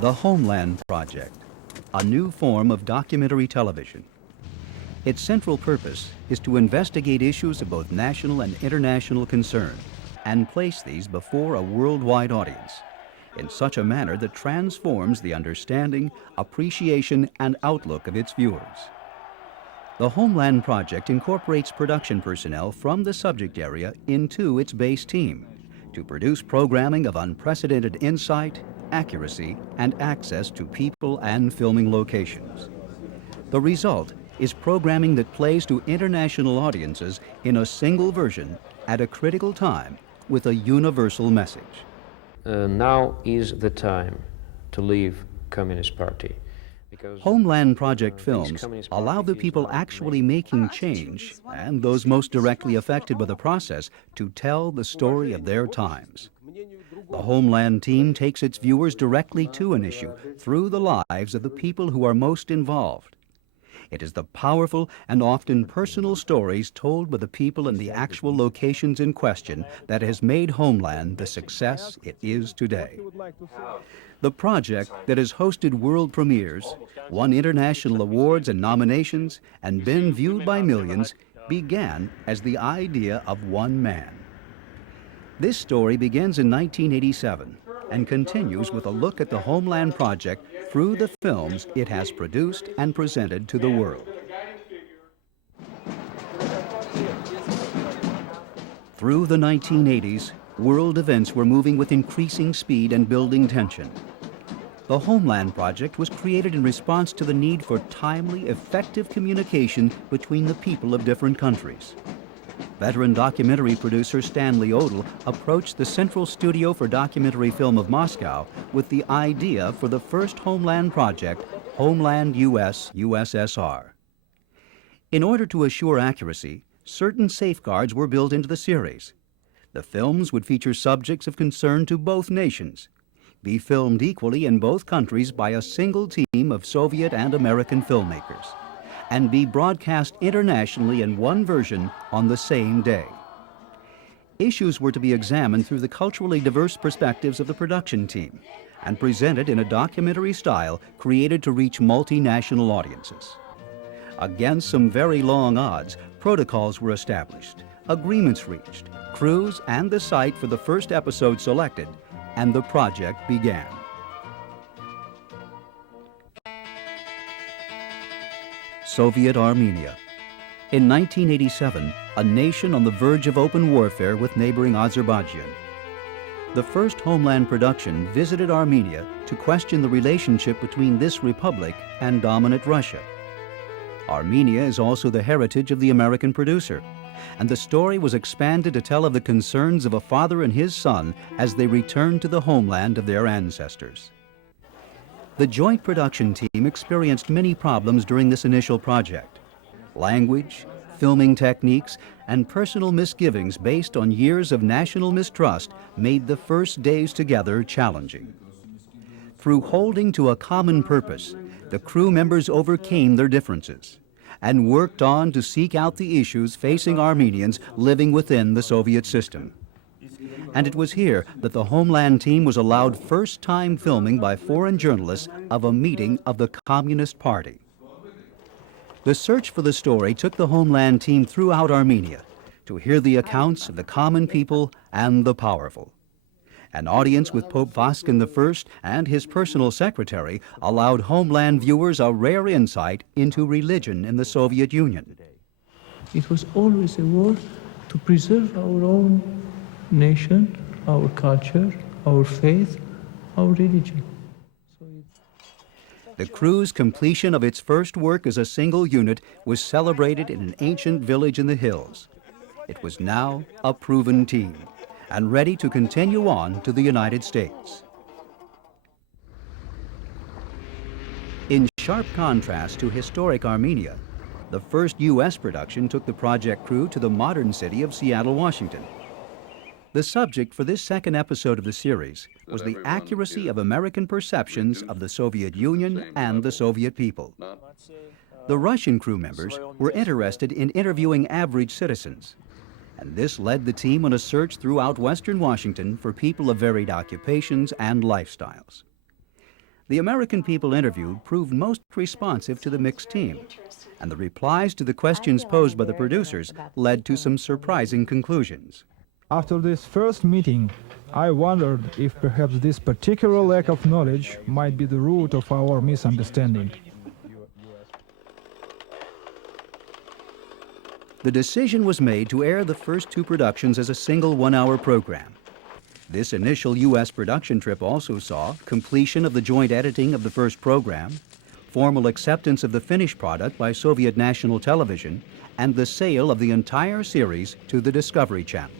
The Homeland Project, a new form of documentary television. Its central purpose is to investigate issues of both national and international concern and place these before a worldwide audience in such a manner that transforms the understanding, appreciation, and outlook of its viewers. The Homeland Project incorporates production personnel from the subject area into its base team to produce programming of unprecedented insight, accuracy, and access to people and filming locations. The result is programming that plays to international audiences in a single version at a critical time with a universal message. Now is the time to leave Communist Party. Homeland Project films allow the people actually making change and those most directly affected by the process to tell the story of their times. The Homeland team takes its viewers directly to an issue through the lives of the people who are most involved. It is the powerful and often personal stories told by the people in the actual locations in question that has made Homeland the success it is today. The project that has hosted world premieres, won international awards and nominations, and been viewed by millions began as the idea of one man. This story begins in 1987 and continues with a look at the Homeland Project through the films it has produced and presented to the world. Through the 1980s, world events were moving with increasing speed and building tension. The Homeland Project was created in response to the need for timely, effective communication between the people of different countries. Veteran documentary producer Stanley Odell approached the Central Studio for Documentary Film of Moscow with the idea for the first Homeland Project, Homeland US USSR. In order to assure accuracy, certain safeguards were built into the series. The films would feature subjects of concern to both nations, be filmed equally in both countries by a single team of Soviet and American filmmakers, and be broadcast internationally in one version on the same day. Issues were to be examined through the culturally diverse perspectives of the production team and presented in a documentary style created to reach multinational audiences. Against some very long odds, protocols were established, agreements reached, crews and the site for the first episode selected, and the project began. Soviet Armenia. In 1987, a nation on the verge of open warfare with neighboring Azerbaijan. The first Homeland production visited Armenia to question the relationship between this republic and dominant Russia. Armenia is also the heritage of the American producer, and the story was expanded to tell of the concerns of a father and his son as they returned to the homeland of their ancestors. The joint production team experienced many problems during this initial project. Language, filming techniques, and personal misgivings based on years of national mistrust made the first days together challenging. Through holding to a common purpose, the crew members overcame their differences and worked on to seek out the issues facing Armenians living within the Soviet system. And it was here that the Homeland team was allowed first-time filming by foreign journalists of a meeting of the Communist Party. The search for the story took the Homeland team throughout Armenia to hear the accounts of the common people and the powerful. An audience with Pope Vascan I and his personal secretary allowed Homeland viewers a rare insight into religion in the Soviet Union. It was always a war to preserve our own nation, our culture, our faith, our religion. The crew's completion of its first work as a single unit was celebrated in an ancient village in the hills. It was now a proven team and ready to continue on to the United States. In sharp contrast to historic Armenia, the first U.S. production took the project crew to the modern city of Seattle, Washington. The subject for this second episode of the series was the accuracy of American perceptions of the Soviet Union and the Soviet people. The Russian crew members were interested in interviewing average citizens, and this led the team on a search throughout Western Washington for people of varied occupations and lifestyles. The American people interviewed proved most responsive to the mixed team, and the replies to the questions posed by the producers led to some surprising conclusions. After this first meeting, I wondered if perhaps this particular lack of knowledge might be the root of our misunderstanding. The decision was made to air the first two productions as a single one-hour program. This initial U.S. production trip also saw completion of the joint editing of the first program, formal acceptance of the finished product by Soviet National Television, and the sale of the entire series to the Discovery Channel.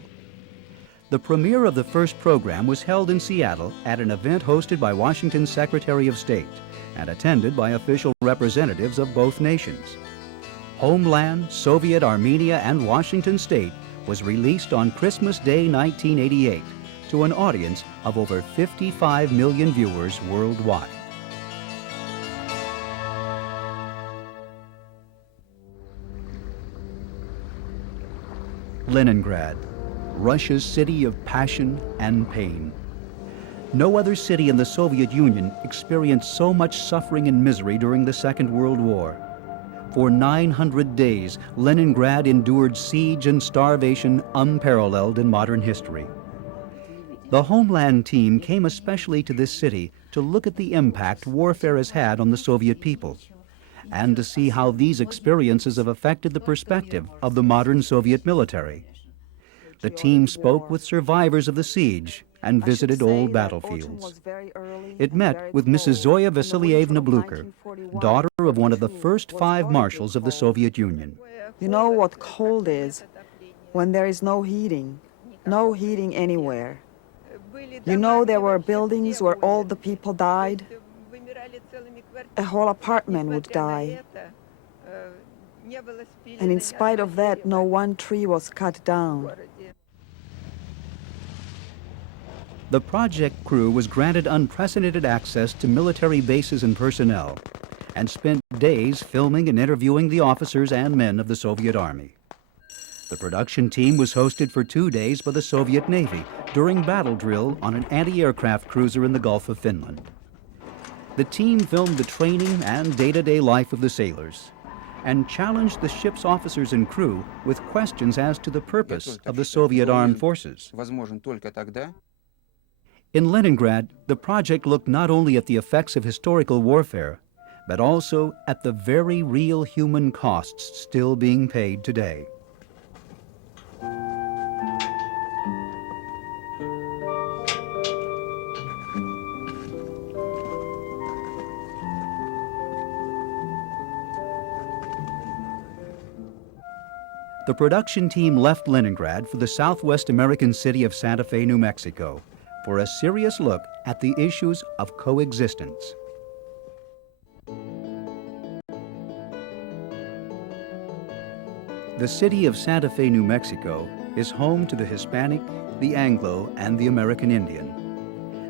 The premiere of the first program was held in Seattle at an event hosted by Washington's Secretary of State and attended by official representatives of both nations. Homeland, Soviet Armenia, and Washington State was released on Christmas Day 1988 to an audience of over 55 million viewers worldwide. Leningrad, Russia's city of passion and pain. No other city in the Soviet Union experienced so much suffering and misery during the Second World War. For 900 days, Leningrad endured siege and starvation unparalleled in modern history. The Homeland team came especially to this city to look at the impact warfare has had on the Soviet people, and to see how these experiences have affected the perspective of the modern Soviet military. The team spoke with survivors of the siege and visited old battlefields. It met with Mrs. Zoya Vasilievna Blucher, daughter of one of the first 5 marshals of the Soviet Union. You know what cold is when there is no heating anywhere. You know there were buildings where all the people died. A whole apartment would die. And in spite of that, no one tree was cut down. The project crew was granted unprecedented access to military bases and personnel, and spent days filming and interviewing the officers and men of the Soviet Army. The production team was hosted for 2 days by the Soviet Navy during battle drill on an anti-aircraft cruiser in the Gulf of Finland. The team filmed the training and day-to-day life of the sailors, and challenged the ship's officers and crew with questions as to the purpose of the Soviet armed forces. In Leningrad, the project looked not only at the effects of historical warfare, but also at the very real human costs still being paid today. The production team left Leningrad for the southwest American city of Santa Fe, New Mexico, for a serious look at the issues of coexistence. The city of Santa Fe, New Mexico is home to the Hispanic, the Anglo, and the American Indian.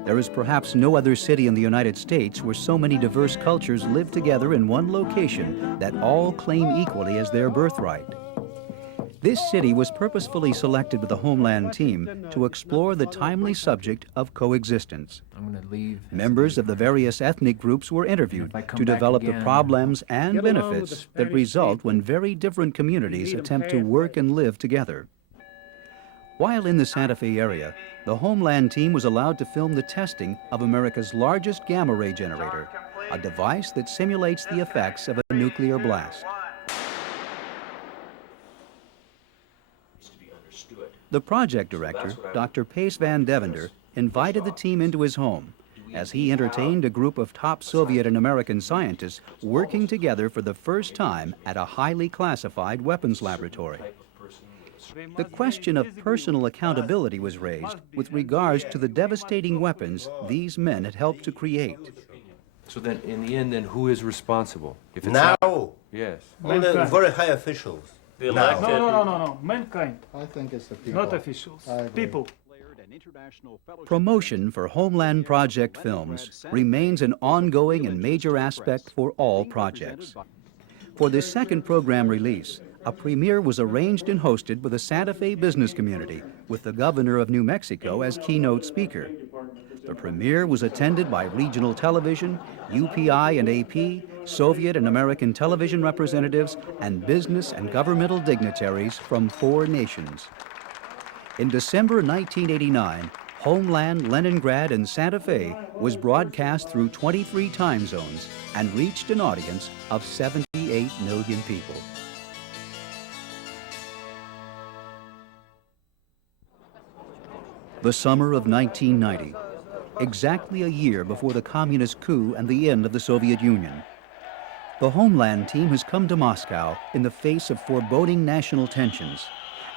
There is perhaps no other city in the United States where so many diverse cultures live together in one location that all claim equally as their birthright. This city was purposefully selected by the Homeland team to explore the timely subject of coexistence. Members of the various ethnic groups were interviewed to develop the problems and benefits that result when very different communities attempt to work and live together. While in the Santa Fe area, the Homeland team was allowed to film the testing of America's largest gamma ray generator, a device that simulates the effects of a nuclear blast. The project director, Dr. Pace Van Devender, invited the team into his home as he entertained a group of top Soviet and American scientists working together for the first time at a highly classified weapons laboratory. The question of personal accountability was raised with regards to the devastating weapons these men had helped to create. So then, in the end, then who is responsible? If it's now, yes. All the very high officials. No. Mankind. I think it's the people. Not officials. People. Promotion for Homeland Project films remains an ongoing and major aspect for all projects. For this second program release, a premiere was arranged and hosted by the Santa Fe business community, with the governor of New Mexico as keynote speaker. The premiere was attended by regional television, UPI and AP, Soviet and American television representatives, and business and governmental dignitaries from 4 nations. In December 1989, Homeland, Leningrad, and Santa Fe was broadcast through 23 time zones and reached an audience of 78 million people. The summer of 1990, exactly a year before the communist coup and the end of the Soviet Union. The Homeland team has come to Moscow in the face of foreboding national tensions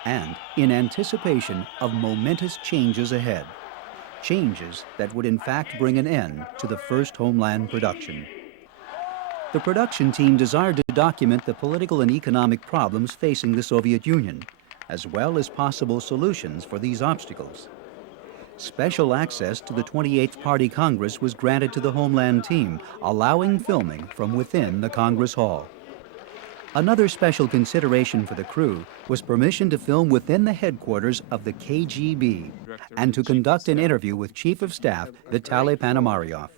and in anticipation of momentous changes ahead. Changes that would in fact bring an end to the first Homeland production. The production team desired to document the political and economic problems facing the Soviet Union, as well as possible solutions for these obstacles. Special access to the 28th Party Congress was granted to the Homeland team, allowing filming from within the Congress Hall. Another special consideration for the crew was permission to film within the headquarters of the KGB and to conduct an interview with Chief of Staff Vitaly Ponomaryov.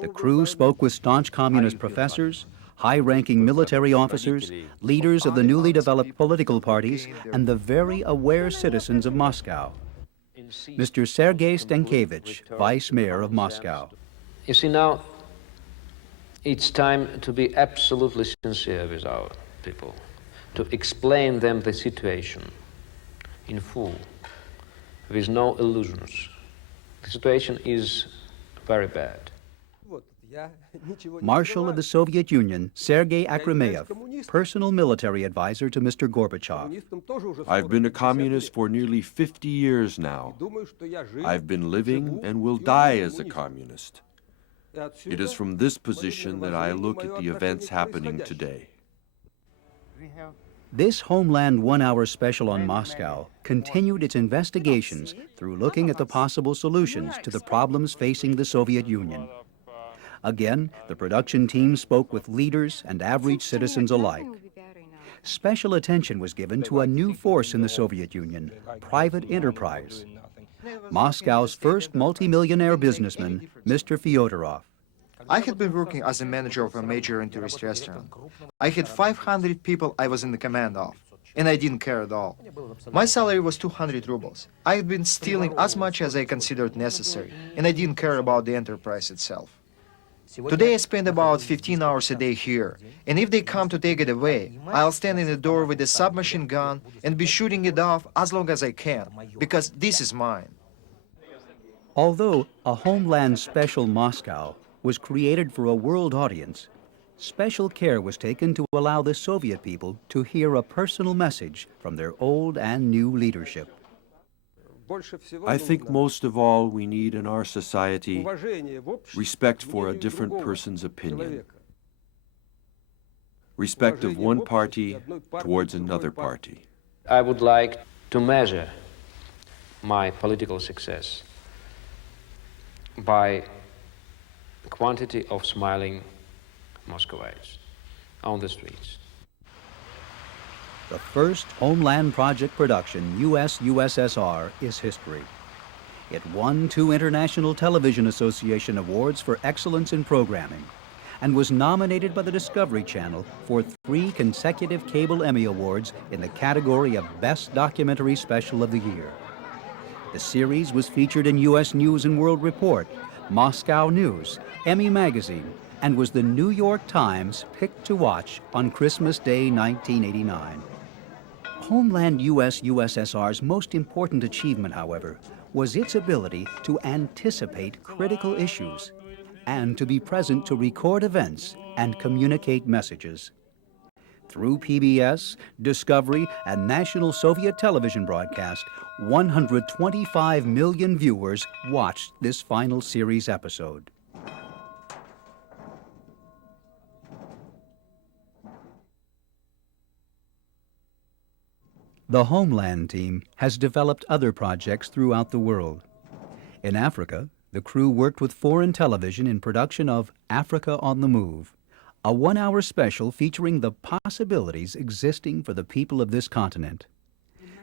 The crew spoke with staunch communist professors, high-ranking military officers, leaders of the newly developed political parties, and the very aware citizens of Moscow. Mr. Sergei Stankevich, Vice Mayor of Moscow. You see, now it's time to be absolutely sincere with our people, to explain them the situation in full, with no illusions. The situation is very bad. Marshal of the Soviet Union, Sergei Akrameyev, personal military advisor to Mr. Gorbachev. I've been a communist for nearly 50 years now. I've been living and will die as a communist. It is from this position that I look at the events happening today. This Homeland one-hour special on Moscow continued its investigations through looking at the possible solutions to the problems facing the Soviet Union. Again, the production team spoke with leaders and average citizens alike. Special attention was given to a new force in the Soviet Union, private enterprise. Moscow's first multimillionaire businessman, Mr. Fyodorov. I had been working as a manager of a major tourist restaurant. I had 500 people I was in the command of, and I didn't care at all. My salary was 200 rubles. I had been stealing as much as I considered necessary, and I didn't care about the enterprise itself. Today I spend about 15 hours a day here, and if they come to take it away, I'll stand in the door with a submachine gun and be shooting it off as long as I can, because this is mine. Although a Homeland Special Moscow was created for a world audience, special care was taken to allow the Soviet people to hear a personal message from their old and new leadership. I think most of all we need in our society respect for a different person's opinion. Respect of one party towards another party. I would like to measure my political success by the quantity of smiling Muscovites on the streets. The first Homeland Project production, US-USSR, is history. It won 2 International Television Association awards for excellence in programming and was nominated by the Discovery Channel for 3 consecutive Cable Emmy Awards in the category of Best Documentary Special of the Year. The series was featured in U.S. News and World Report, Moscow News, Emmy Magazine, and was the New York Times pick to watch on Christmas Day 1989. Homeland US-USSR's most important achievement, however, was its ability to anticipate critical issues and to be present to record events and communicate messages. Through PBS, Discovery, and national Soviet television broadcast, 125 million viewers watched this final series episode. The Homeland team has developed other projects throughout the world. In Africa, the crew worked with foreign television in production of Africa on the Move, a one-hour special featuring the possibilities existing for the people of this continent.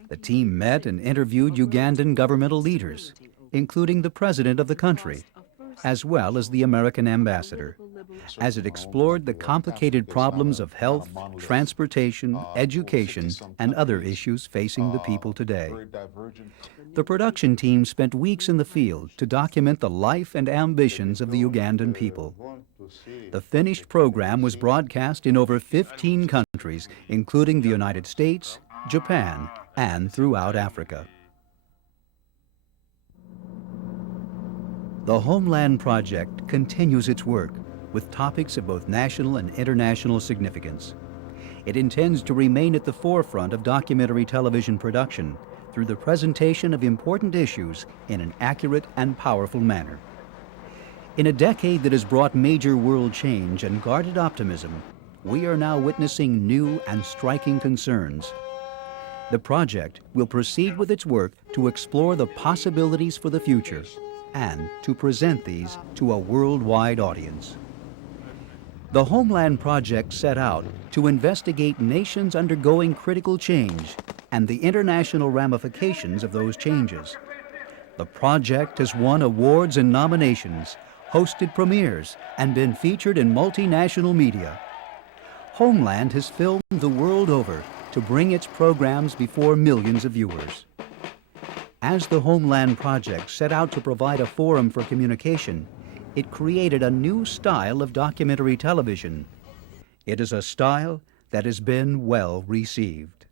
The team met and interviewed Ugandan governmental leaders, including the president of the country, as well as the American ambassador, as it explored the complicated problems of health, transportation, education, and other issues facing the people today. The production team spent weeks in the field to document the life and ambitions of the Ugandan people. The finished program was broadcast in over 15 countries, including the United States, Japan, and throughout Africa. The Homeland Project continues its work with topics of both national and international significance. It intends to remain at the forefront of documentary television production through the presentation of important issues in an accurate and powerful manner. In a decade that has brought major world change and guarded optimism, we are now witnessing new and striking concerns. The project will proceed with its work to explore the possibilities for the future and to present these to a worldwide audience. The Homeland Project set out to investigate nations undergoing critical change and the international ramifications of those changes. The project has won awards and nominations, hosted premieres, and been featured in multinational media. Homeland has filmed the world over to bring its programs before millions of viewers. As the Homeland Project set out to provide a forum for communication, it created a new style of documentary television. It is a style that has been well received.